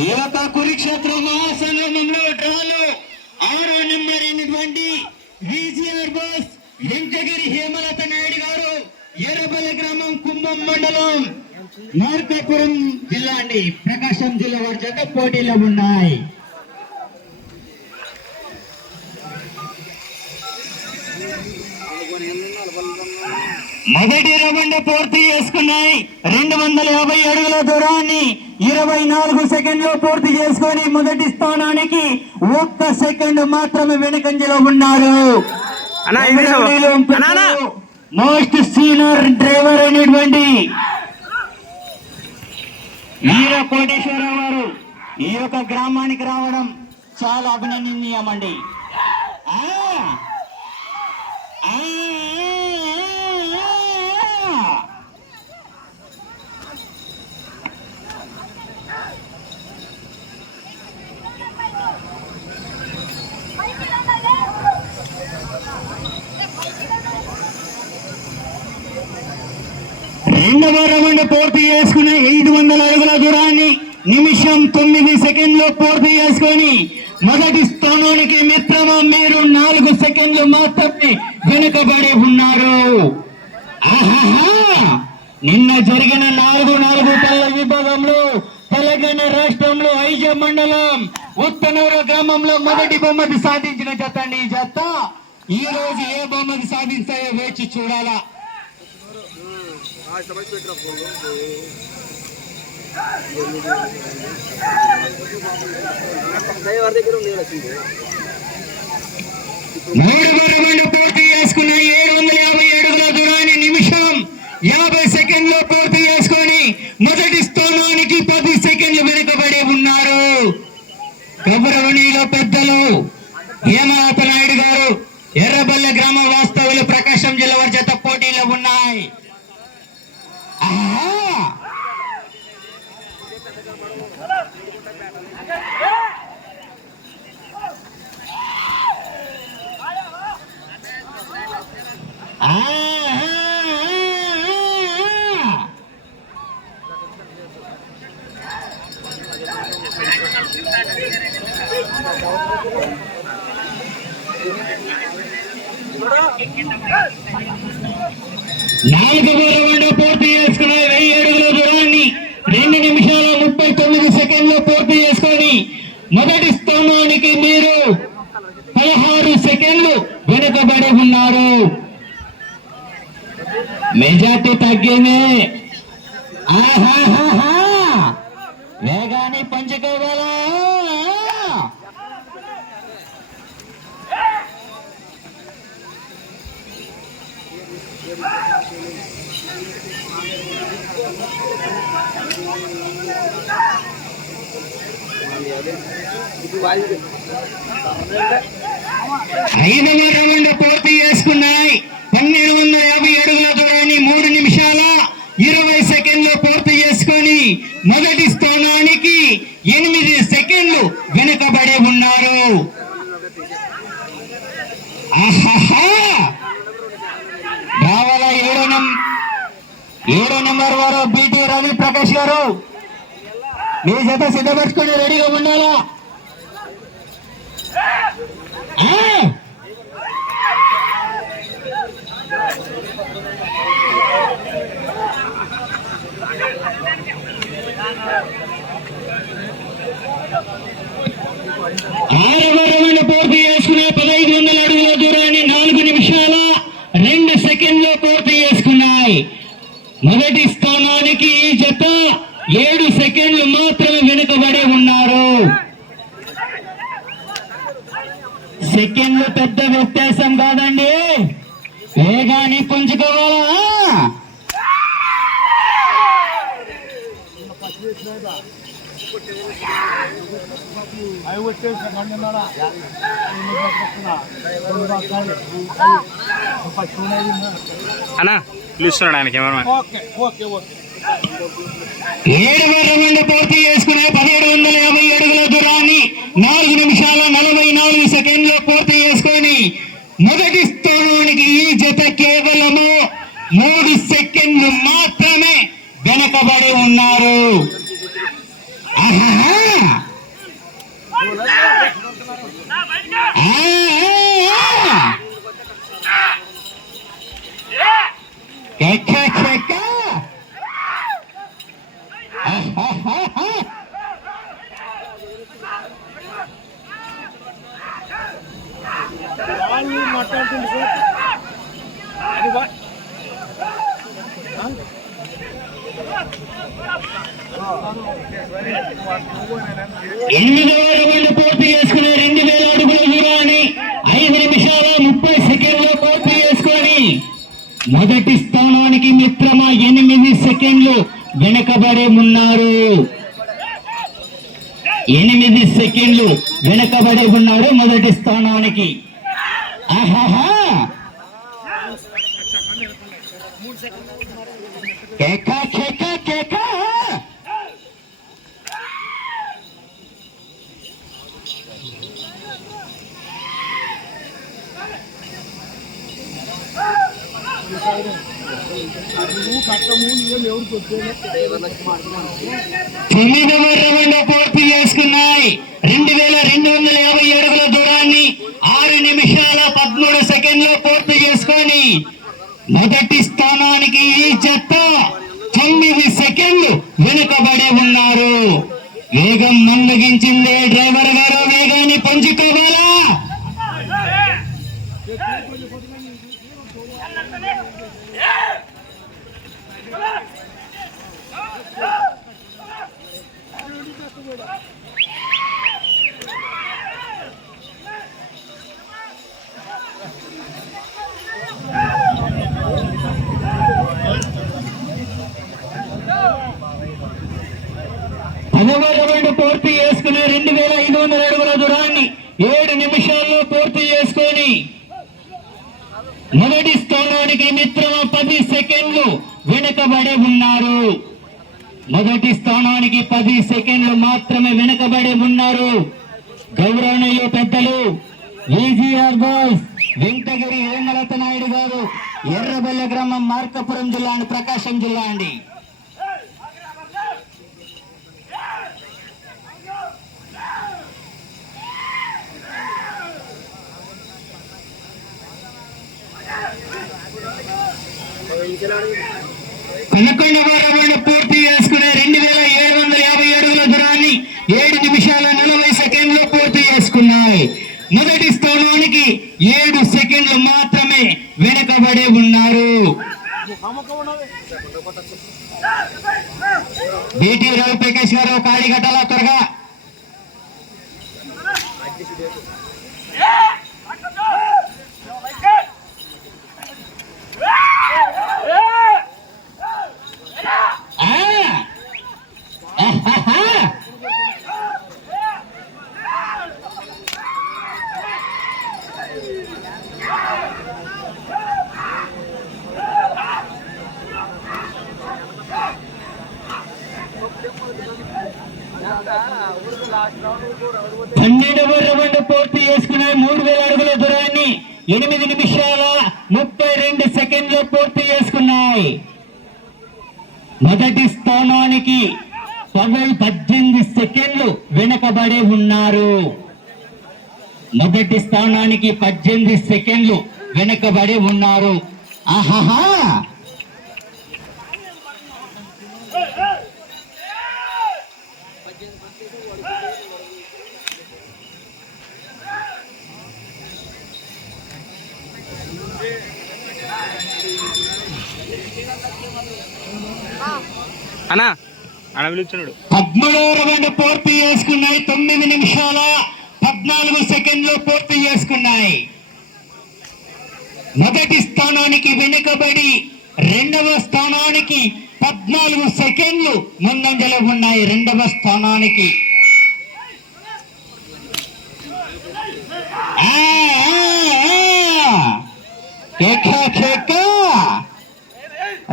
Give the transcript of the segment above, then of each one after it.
ఈ యొక్క కురుక్షేత్ర మహాసంగమంలో డ్రాలో 6వ నెంబర్ అయినటువంటి విజిఆర్ బస్ వెంకగిరి హేమలత నాయుడు గారు ఎర్రబెల్లి గ్రామం కుంభం మండలం మార్కాపురం జిల్లా అండి, ప్రకాశం జిల్లా వారి చేత పోటీలో ఉన్నాయి. మొదటి రౌండ్ పూర్తి చేసుకున్నాయి. 250 అడుగుల దూరాన్ని 24 సెకండ్లు పూర్తి చేసుకొని మొదటి స్థానానికి 1 సెకండ్ మాత్రమే వెనుకంజలో ఉన్నారు. మోస్ట్ సీనియర్ డ్రైవర్ అయినటువంటి వీర కోటేశ్వరరావు గారు ఈ యొక్క గ్రామానికి రావడం చాలా అభినందనీయమండి. రెండవ రౌండ్ పూర్తి చేసుకుని 500 అడుగుల దూరాన్ని నిమిషం 9 సెకండ్లు పూర్తి చేసుకొని మొదటి స్థానానికి మిత్రమా మీరు 4 సెకండ్లు మాత్రమే వెనుకబడి ఉన్నారు. నిన్న జరిగిన 4 పల్ల విభాగంలో తెలంగాణ రాష్ట్రంలో ఐజ మండలం ఉత్తనూరు గ్రామంలో మొదటి బహుమతి సాధించిన జత అండి. ఈ జత ఈ రోజు ఏ బహుమతి సాధిస్తాయో వేచి చూడాలా. పూర్తి చేసుకున్న 750 అడుగుల దూరాన్ని నిమిషం 50 సెకండ్లు పూర్తి చేసుకొని మొదటి స్థానానికి 10 సెకండ్లు వెనుకబడి ఉన్నారు. గౌరవనీయులు పెద్దలు హేమలత నాయుడు గారు ఎర్రబెల్లి గ్రామ వాస్తవులు ప్రకాశం జిల్లా వారి చేత పోటీలో ఉన్నాయి. నాలుగవ రౌండ్ పూర్తి చేసుకున్న 1000 అడుగుల దూరాన్ని 2 నిమిషాల 39 సెకండ్లు పూర్తి చేసుకొని మొదటి స్థానానికి మీరు 16 సెకండ్లు వెనుకబడి ఉన్నారు. మెజార్టీ తగ్గింది. వేగాన్ని పంచుకోవాలా? ఐదవ రౌండ్ పూర్తి చేసుకున్నాయి. 1250 అడుగుల దూరాన్ని 3 నిమిషాల 20 సెకండ్లు పూర్తి చేసుకొని మొదటి స్థానానికి 8 సెకండ్లు వెనుకబడి ఉన్నారు. రావాల 7వ నెంబర్ వారు బీటీ రవి ప్రకాష్ గారు మీ చేత సిద్ధపరచుకొని రెడీగా ఉండాలా. ఆరవ రౌండ్ పూర్తి చేసుకున్న 1500 అడుగుల దూరాన్ని 4 నిమిషాల 2 సెకండ్లు పూర్తి చేసుకున్నాయి. మొదటి స్థానానికి ఈ జత 7 సెకండ్లు మాత్రమే వెనుకబడి ఉన్నారు. సెకండ్లు పెద్ద వ్యత్యాసం కాదండి, వేగాన్ని పుంజుకోవాలా? అన్నా పిలుస్తున్నాడు ఆయన కెమెరామెన్. 7వ రౌండ్ పూర్తి చేసుకునే 1750 అడుగుల దూరాన్ని 4 నిమిషాల 44 సెకండ్లు పూర్తి చేసుకొని మొదటి స్థానానికి ఈ జత కేవలము 3 సెకండ్లు మాత్రమే వెనకబడి ఉన్నారు. ఎనిమిదవ రౌండ్ పూర్తి చేసుకుని 2000 అడుగుల దూరాన్ని 5 నిమిషాల 30 సెకండ్లు పూర్తి చేసుకొని మొదటి స్థానానికి మిత్రమా 8 సెకండ్లు వెనకబడి ఉన్నారు. 8 సెకండ్లు వెనకబడి ఉన్నారు మొదటి స్థానానికి. ఆహాహా కేక కేక కేక. తొమ్మిదవ రౌండ్ పూర్తి చేసుకున్నాయి. 2250 అడుగుల దూరాన్ని 6 నిమిషాల 13 సెకండ్లు పూర్తి చేసుకొని మొదటి స్థానానికి ఈ జత 9 సెకండ్లు వెనుకబడి ఉన్నారు. వేగం మందగించిందే డ్రైవర్ గారు, వేగాన్ని పంచుకోవాలా? రౌండ్ పూర్తి చేసుకుని 2500 అడుగుల దూరాన్ని 7 నిమిషాల్లో పూర్తి చేసుకొని మొదటి స్థానానికి మిత్రమ 10 సెకండ్లు వెనుకబడి ఉన్నారు. మొదటి స్థానానికి 10 సెకండ్లు మాత్రమే వెనుకబడి ఉన్నారు. గౌరవనీయ పెద్దలు విజిఆర్ బాస్ వెంకటగిరి హేమలత నాయుడు గారు, ఎర్రబెల్ల గ్రామం, మార్కాపురం జిల్లా అండి, ప్రకాశం జిల్లా అండి. పదకొండవ రౌండ్ పూర్తి చేసుకునే 2750 అడుగుల దూరాన్ని 7 నిమిషాల 40 సెకండ్లు పూర్తి చేసుకున్నాయి. మొదటి స్థానానికి 7 సెకండ్లు మాత్రమే వెనుకబడి ఉన్నారు. బీటీ రవి ప్రకాష్ గారు కాళీగట్టల త్వరగా. పన్నెండవ రౌండ్ పూర్తి చేసుకునే 3000 అడుగుల దూరాన్ని 8 నిమిషాల 32 సెకండ్లు పూర్తి చేసుకున్నాయి. మొదటి స్థానానికి 18 సెకండ్లు వెనుకబడి ఉన్నారు. మొదటి స్థానానికి 18 సెకండ్లు వెనుకబడి ఉన్నారు. ఆహాహా అన్నా అన్న పిలుస్తున్నాడు. 13వ రౌండ్ పూర్తి చేసుకున్నాయి. 9 నిమిషాల 14 సెకండ్లు పూర్తి చేసుకున్నాయి. మొదటి స్థానానికి వెనుకబడి రెండవ స్థానానికి 14 సెకండ్లు ముందంజలో ఉన్నాయి. రెండవ స్థానానికి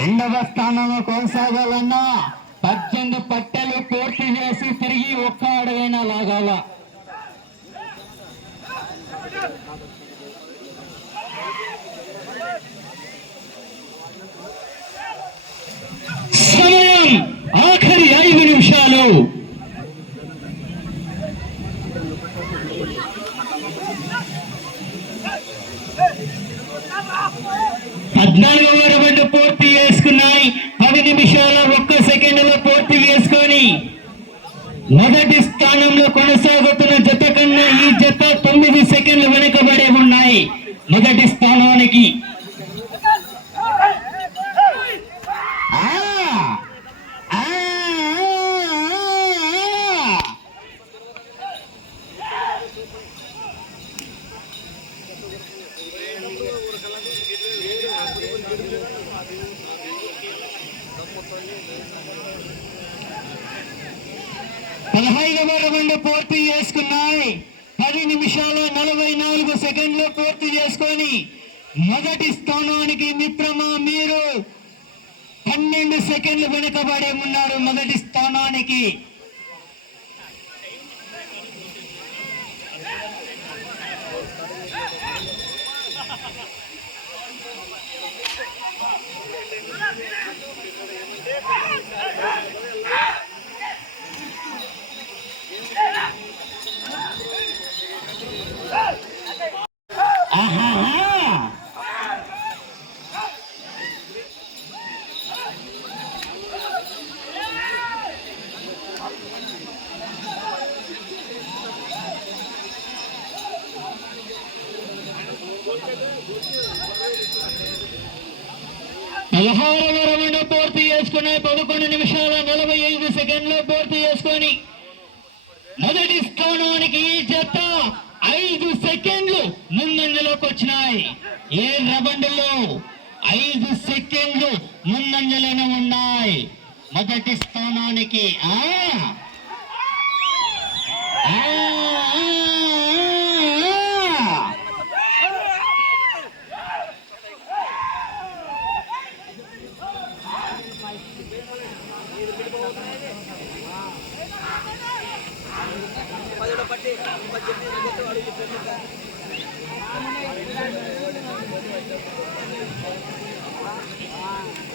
రెండవ స్థానంలో కొనసాగాలన్నా 18 పట్టెలు పూర్తి చేసి తిరిగి ఒక్క అడుగైనా లాగాల. సమయం ఆఖరి 5 నిమిషాలు. రౌండ్ పూర్తి చేసుకున్నాయి. 10 నిమిషాల 1 సెకండ్లో పూర్తి చేసుకొని మొదటి స్థానంలో కొనసాగుతున్న జత కన్నా ఈ జత 9 సెకండ్లు వెనుకబడి ఉన్నాయి మొదటి స్థానానికి. 15వ రౌండ్ పూర్తి చేసుకున్నాయి. 10 నిమిషాల 44 సెకండ్లు పూర్తి చేసుకొని మొదటి స్థానానికి మిత్రమా మీరు 12 సెకండ్లు వెనుకబడి ఉన్నారు. మొదటి స్థానానికి ఆహా 16వ రౌండ్ పూర్తి చేసుకుని 11 నిమిషాల 45 సెకండ్లు పూర్తి చేసుకొని మొదటి స్థానానికి ఈ జత 5 సెకండ్లు ముందంజలోకి వచ్చినాయి. ఏ రబండులో 5 సెకండ్లు ముందంజలోనే ఉన్నాయి. మొదటి స్థానానికి ఆ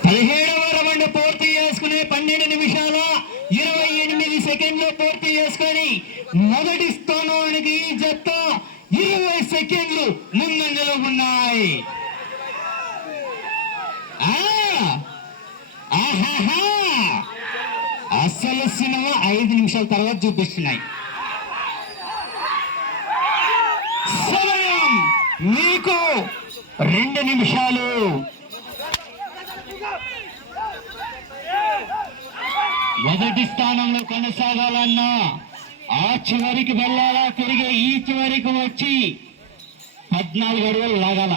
17వ రౌండ్ పూర్తి చేసుకుని 12 నిమిషాల 28 సెకండ్లు పూర్తి చేసుకొని మొదటి స్థానానికి ఈ జత 20 సెకండ్లు ముందంజలో ఉన్నాయి. అసలు సినిమా 5 నిమిషాల తర్వాత చూపిస్తున్నాయి. సమయం మీకు 2 నిమిషాలు. మొదటి స్థానంలో కొనసాగాలన్నా ఆ చివరికి వెళ్ళాలా, తిరిగి ఈ చివరికి వచ్చి 14 అడుగులు లాగాల.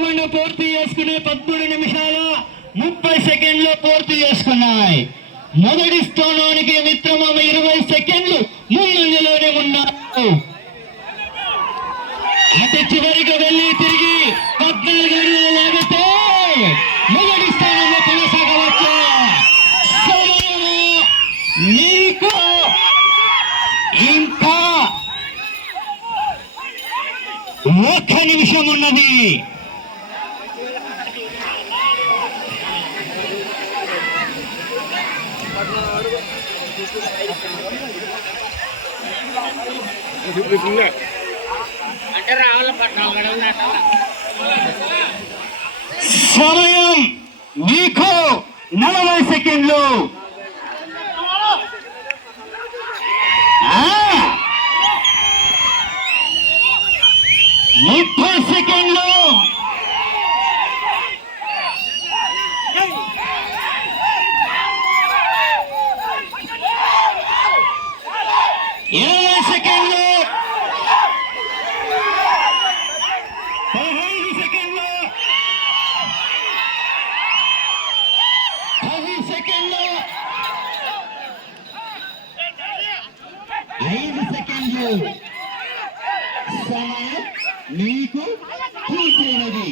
రౌండ్ పూర్తి చేసుకునే 13 నిమిషాల 30 సెకండ్లు పూర్తి చేసుకున్నాయి. మొదటి స్థానానికి మిత్రమా 20 సెకండ్లు ముందంజలోనే ఉన్నారు. అటు చివరికి వెళ్ళి తిరిగి 14 అడుగులు లాగితే మొదటి స్థానంలో కొనసాగవచ్చు. సమయము మీకు ఇంకా 1 నిమిషం ఉన్నది. సమయం మీకు 40 సెకండ్లు. 30 సెకండ్లు. 20 సెకండ్లు. 15 సెకండ్లు. 10 సెకండ్లు. 5 సెకండ్లు. సమయం మీకు పూర్తయినది.